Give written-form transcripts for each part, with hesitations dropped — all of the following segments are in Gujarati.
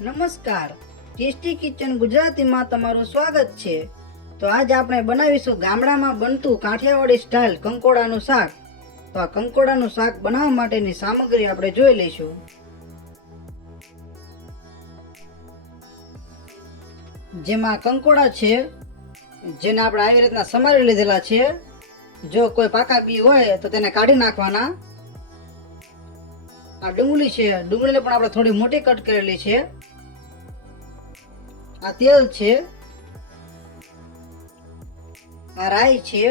નમસ્કાર, ટેસ્ટી કિચન ગુજરાતીમાં તમારું સ્વાગત છે। તો આજ આપણે બનાવીશું ગામડામાં બનતું કાઠિયાવાડી સ્ટાઇલ કંકોડાનું શાક। તો આ કંકોડાનું શાક બનાવવા માટેની સામગ્રી આપણે જોઈ લઈશું। જેમાં કંકોડા છે, જેને આપણે આવી રીતના સમારી લીધેલા છે। જો કોઈ પાકા બી હોય તો તેને કાઢી નાખવાના। આ ડુંગળી છે, ડુંગળીને પણ આપણે થોડી મોટી કટ કરેલી છે। આ તેલ છે, આ રાઈ છે,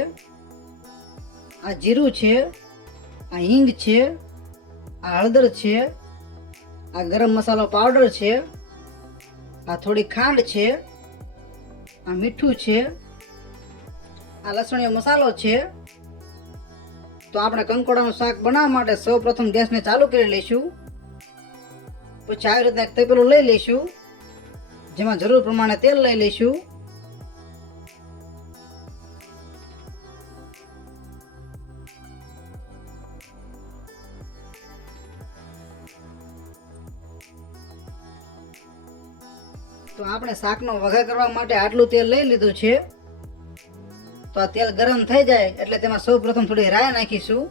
આ જીરું છે, આ હિંગ છે, આ હળદર છે, આ ગરમ મસાલો પાવડર છે, આ થોડી ખાંડ છે, આ મીઠું છે, આ લસણીયો મસાલો છે। તો આપણે કંકોડાનું શાક બનાવવા માટે સૌપ્રથમ ગેસને ચાલુ કરી લઈશું। પછી આવી રીતના એક તપેલું લઈ લઈશું, જેમાં જરૂર પ્રમાણે તેલ લઈ લઈશું। તો આપણે શાકનો વઘાર કરવા માટે આટલું તેલ લઈ લીધું છે। તો આ તેલ ગરમ થઈ જાય એટલે તેમાં સૌપ્રથમ થોડી રાઈ નાખીશું।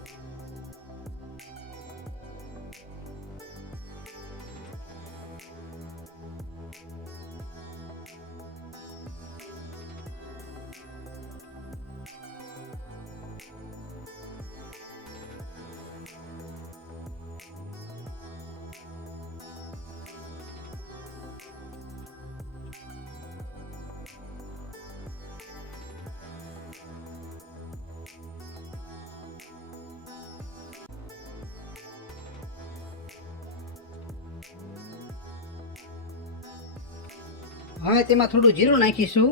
હવે તેમાં થોડું જીરું નાખીશું।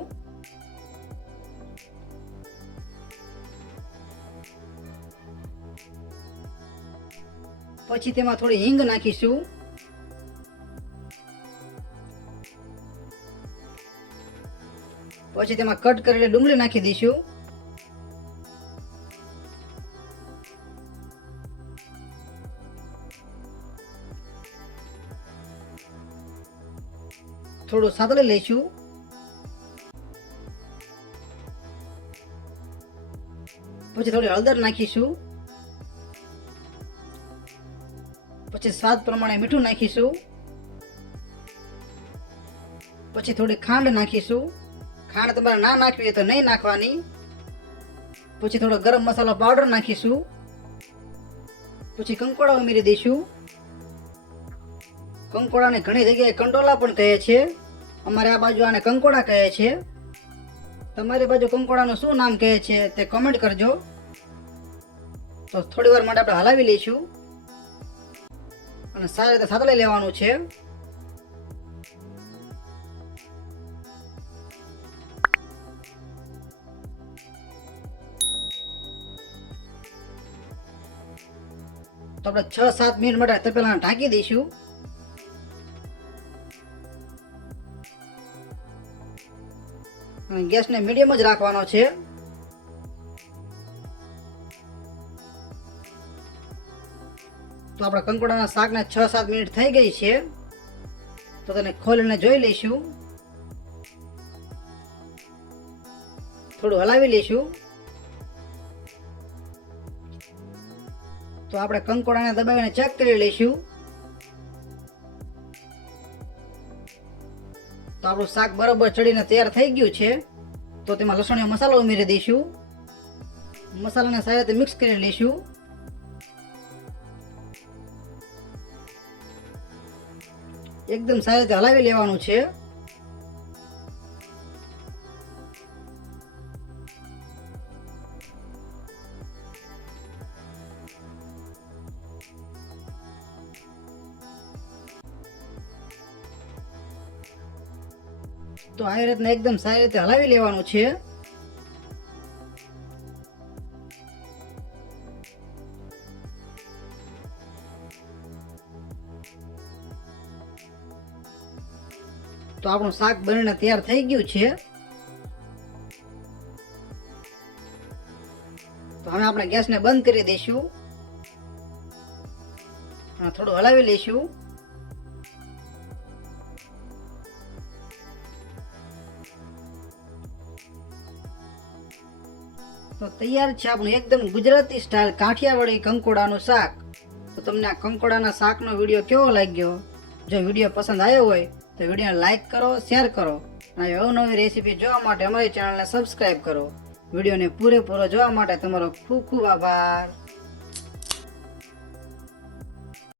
પછી તેમાં થોડી હિંગ નાખીશું। પછી તેમાં કટ કરેલી ડુંગળી નાખી દઈશું। થોડું સાતળી લઈશું। પછી થોડી હળદર નાખીશું। પછી સ્વાદ પ્રમાણે મીઠું નાખીશું। પછી થોડી ખાંડ નાખીશું। ખાંડ તમારે ના નાખવી તો નહીં નાખવાની। પછી થોડો ગરમ મસાલો પાવડર નાખીશું। પછી કંકોડા ઉમેરી દઈશું। કંકોડાને ઘણી જગ્યાએ કંટોલા પણ કહે છે, અમારે આ બાજુ આને કંકોડા કહે છે। તમારી બાજુ કંકોડાનું શું નામ કહે છે તે કમેન્ટ કરજો। તો થોડી વાર માટે આપણે હલાવી લઈશું અને સારી રીતે સાતળી લેવાનું છે। તો આપણે 6-7 મિનિટ માટે તપેલાને ઢાંકી દઈશું। ગેસને મીડિયમ જ રાખવાનો છે। તો આપણા કંકોડાના શાકને 6-7 મિનિટ થઈ ગઈ છે। તો તેને ખોલીને જોઈ લઈશું। થોડું હલાવી લઈશું। તો આપણે કંકોડાને દબાવીને ચેક કરી લઈશું। તો આપણું શાક બરોબર ચડીને તૈયાર થઈ ગયું છે। તો તેમાં લસણીયો મસાલો ઉમેરી દઈશું। મસાલાને સારી રીતે મિક્સ કરી લઈશું। એકદમ સારી રીતે હલાવી લેવાનું છે। તો આવી રીતના એકદમ સારી રીતે હલાવી લેવાનું છે। તો આપણું શાક બનીને તૈયાર થઈ ગયું છે। તો હવે આપણે ગેસને બંધ કરી દઈશું અને થોડું હલાવી લઈશું। તો તૈયાર છે આપણું એકદમ ગુજરાતી સ્ટાઇલ કાઠિયાવાડી કંકોડાનું શાક. તો તમને આ કંકોડાના શાકનો વિડીયો કેવો લાગ્યો? જો વિડીયો પસંદ આવ્યો હોય તો વિડીયોને લાઇક કરો, શેર કરો અને અવનવી રેસીપી જોવા માટે અમારી ચેનલને સબસ્ક્રાઈબ કરો. વિડીયોને પૂરેપૂરો જોવા માટે તમારો ખૂબ ખૂબ આભાર.